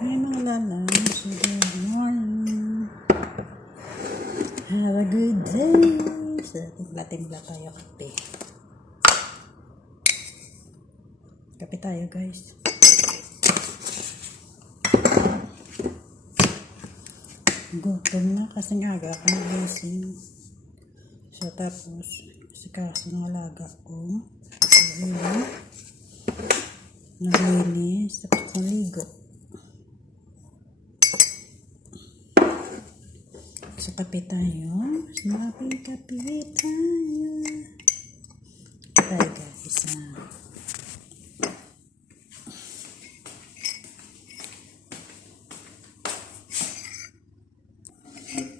May mga lalabs. Good morning. Have a good day. So, timpla-timpla tayo kape. Kape tayo, guys. Gutom na kasi nga aga ako nagising. So, tapos, kasi kaso ng alaga ko. So, yun. Naglinis. Tapos, naligo. So, kape tayo. Snappy kape tayo. Tayo, guys. Ah.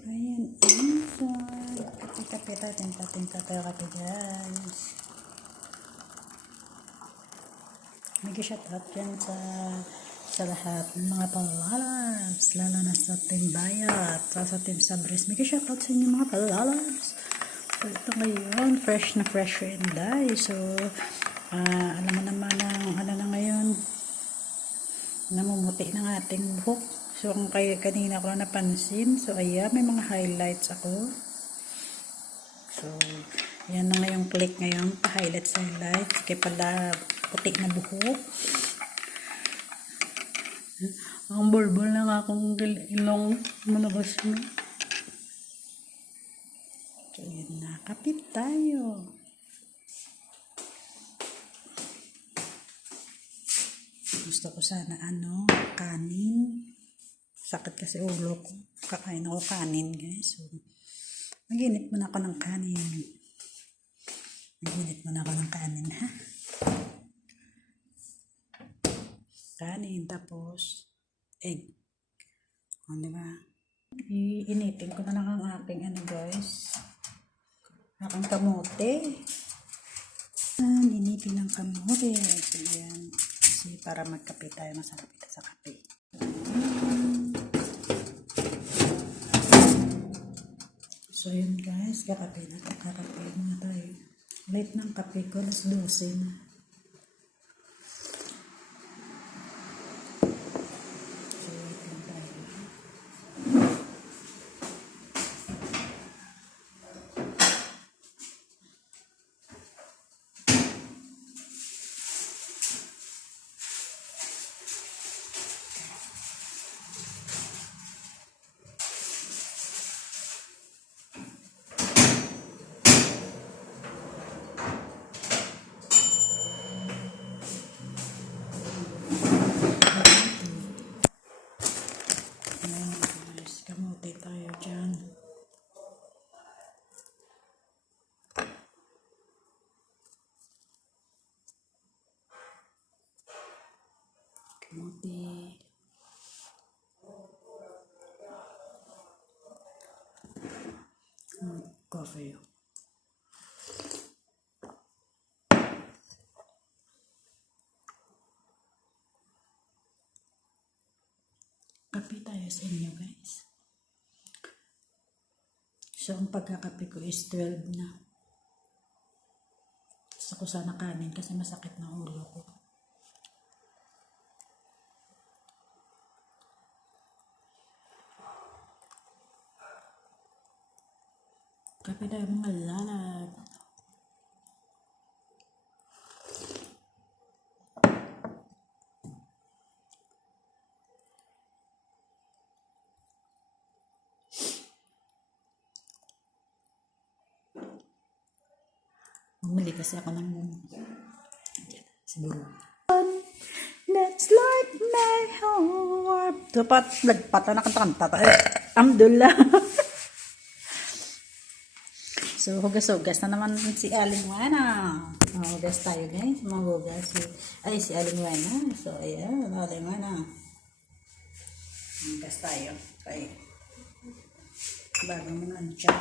Ayan, inside. Kape-kape tayo. Tinta-tinta tayo kape, guys. Mag-shout out dyan sa sa lahat ng mga palalabs, lalo na sa Team Bayat, sa, sa Team Sabres. Mag-shout out sa inyo mga palalabs. So, ito ngayon, fresh na fresh and die. So, ah, alam mo naman ang ano na ngayon, namumuti ng ating buhok. So, kung kayo kanina ko lang napansin, so ayan, may mga highlights ako. So, yan na ngayong click ngayon, pa-highlights, highlights. Kaya pala, puti na buhok. Ang bulbul nga akong ilong manabas na. So, yan na. Kapit tayo. Gusto ko sana ano, kanin. Sakit kasi ulo ko. Kakain ako kanin, guys. So, Maginit muna ako ng kanin. Maginit muna ako ng kanin, ha? Kanin, tapos egg. O, di ba? Iinitin ko na lang ang aking ano, guys. Aking kamote. Yan, initin ng kamote. So, yan. Kasi para magkape tayo, masarap ito sa kape. So, yun guys, kakape na. Kakape na tayo. Late ng kape ko, alas 12 na. So, wait lang tayo. Ayan guys, kamote tayo dyan. Kamote. Mm, Coffee. Kape tayo sa inyo guys. So, ang pagkakape ko is 12 na. Gusto ko sana kanin kasi masakit na ulo ko. Kape tayo mga lalag. Bumili kasi ako ng siguro. Let's light my heart. Dapat lagpat na kanta-kanta tayo. So, hugas-hugas na naman si Aling Wana. Oh, hugas tayo guys. Maghugas si, ay, si Aling Wana. So, ayan, Aling Wana. Hugas tayo. Kaya, bagong mga ano siya.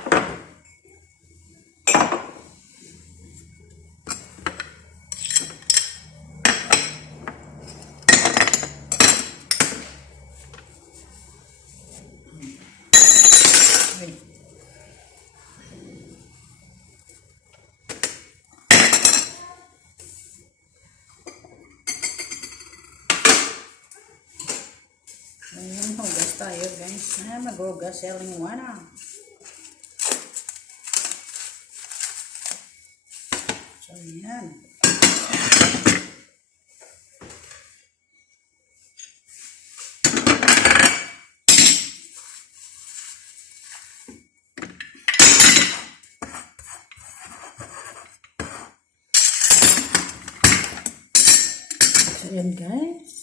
Wait. Ayun, hugas tayo guys. Ah, maghugas selling wana. So, yan. So, yan guys.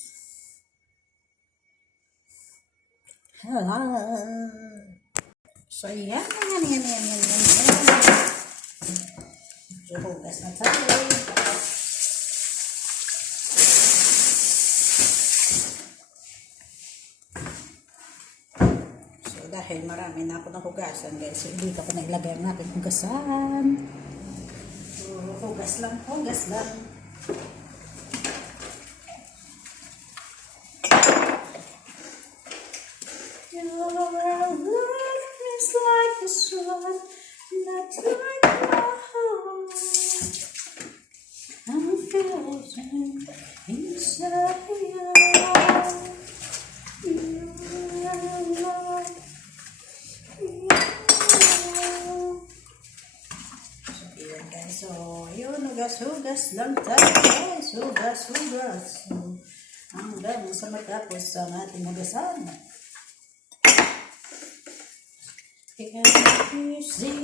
So, yan, yan, yan, yan, yan, yan, yan. Hugas na tayo. So, dahil marami na ako nahugasan, guys, so, dito ko na ilagay ang ating hugasan. So, hugas lang, hugas lang. Your love is like the sun, not like my heart. I'm frozen inside your love. So, yun guys. So, yun, hugas-hugas lang tayo guys. Hugas-hugas. So, hanggang sa matapos ang ating hugasan. Can't you see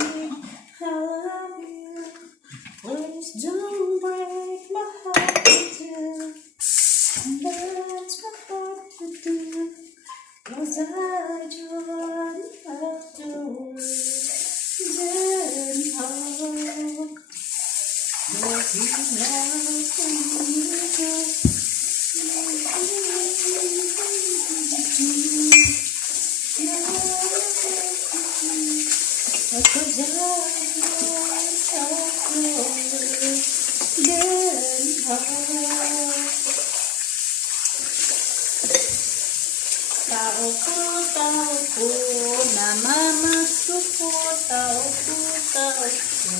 namamasko ko, tao ko, tao ko,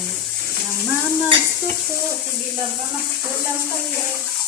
namamasko ko, sige lang, mamasko lang kayo.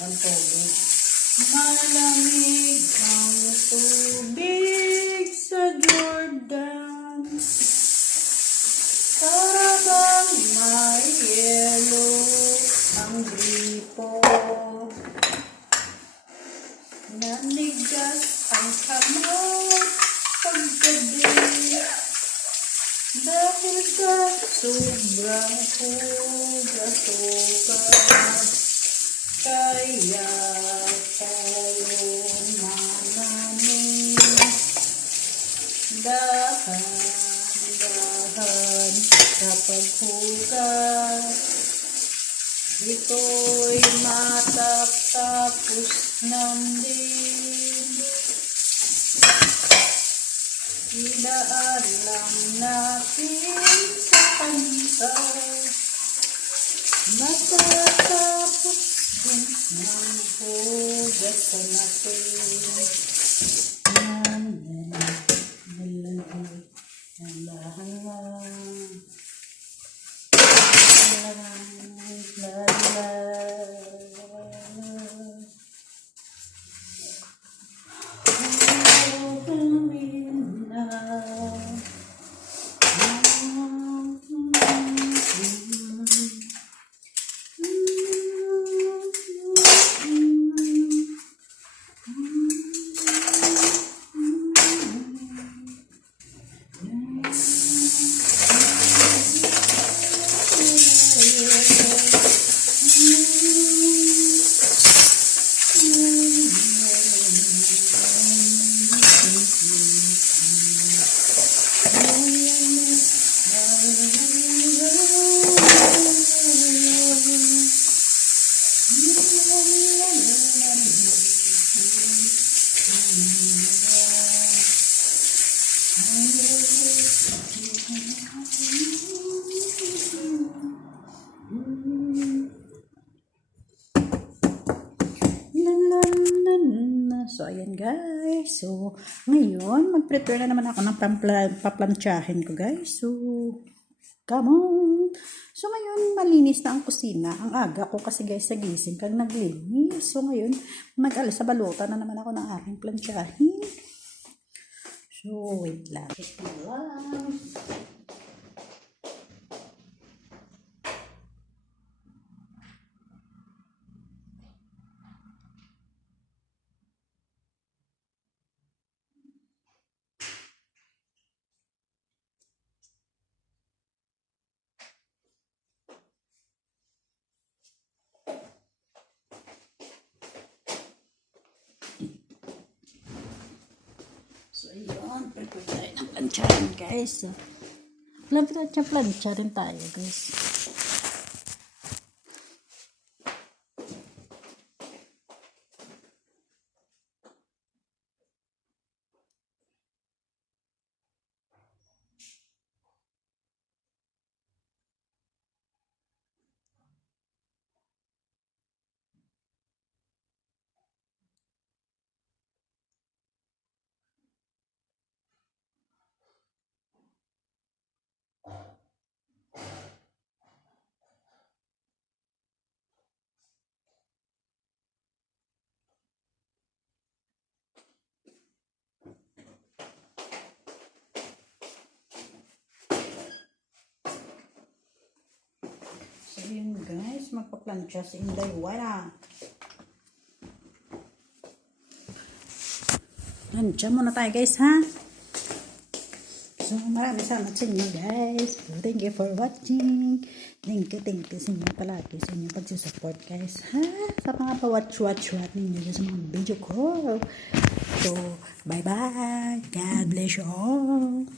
Ang tubig. Malamig ang tubig sa Jordan. Para bang may yelo ang gripo. Nanigas ang kamay paggabi. Dahil sa sobrang hugas-hugas. Kaya tayo manamin Dahan-dahan sa paghugas. Ito'y matatapos ng din. Idaan lang natin sa kanta Matatapos din ng hugasan natin. So, ayan guys. So, ngayon, mag-prepare na naman ako ng paplantsahin ko guys. So, come on. So, ngayon, malinis na ang kusina. Ang aga ko kasi guys, nagising kang naglinis. So, ngayon, mag-alis sa baluta na naman ako ng aking plantsahin. So, wait lang. Wait lang. Tayo ng plancharin, guys. Lapit at plancha rin tayo, guys. Yun guys. Magpa-plancha si Inday Wala. Plancha muna tayo guys, ha? So, maraming salamat sa inyo guys. Thank you for watching. Thank you, thank you sa inyo palagi sa inyong pagsusupport guys. Ha? Sa mga pa-watch-watch-watch ninyo sa mga video ko. So, bye-bye. God bless you all.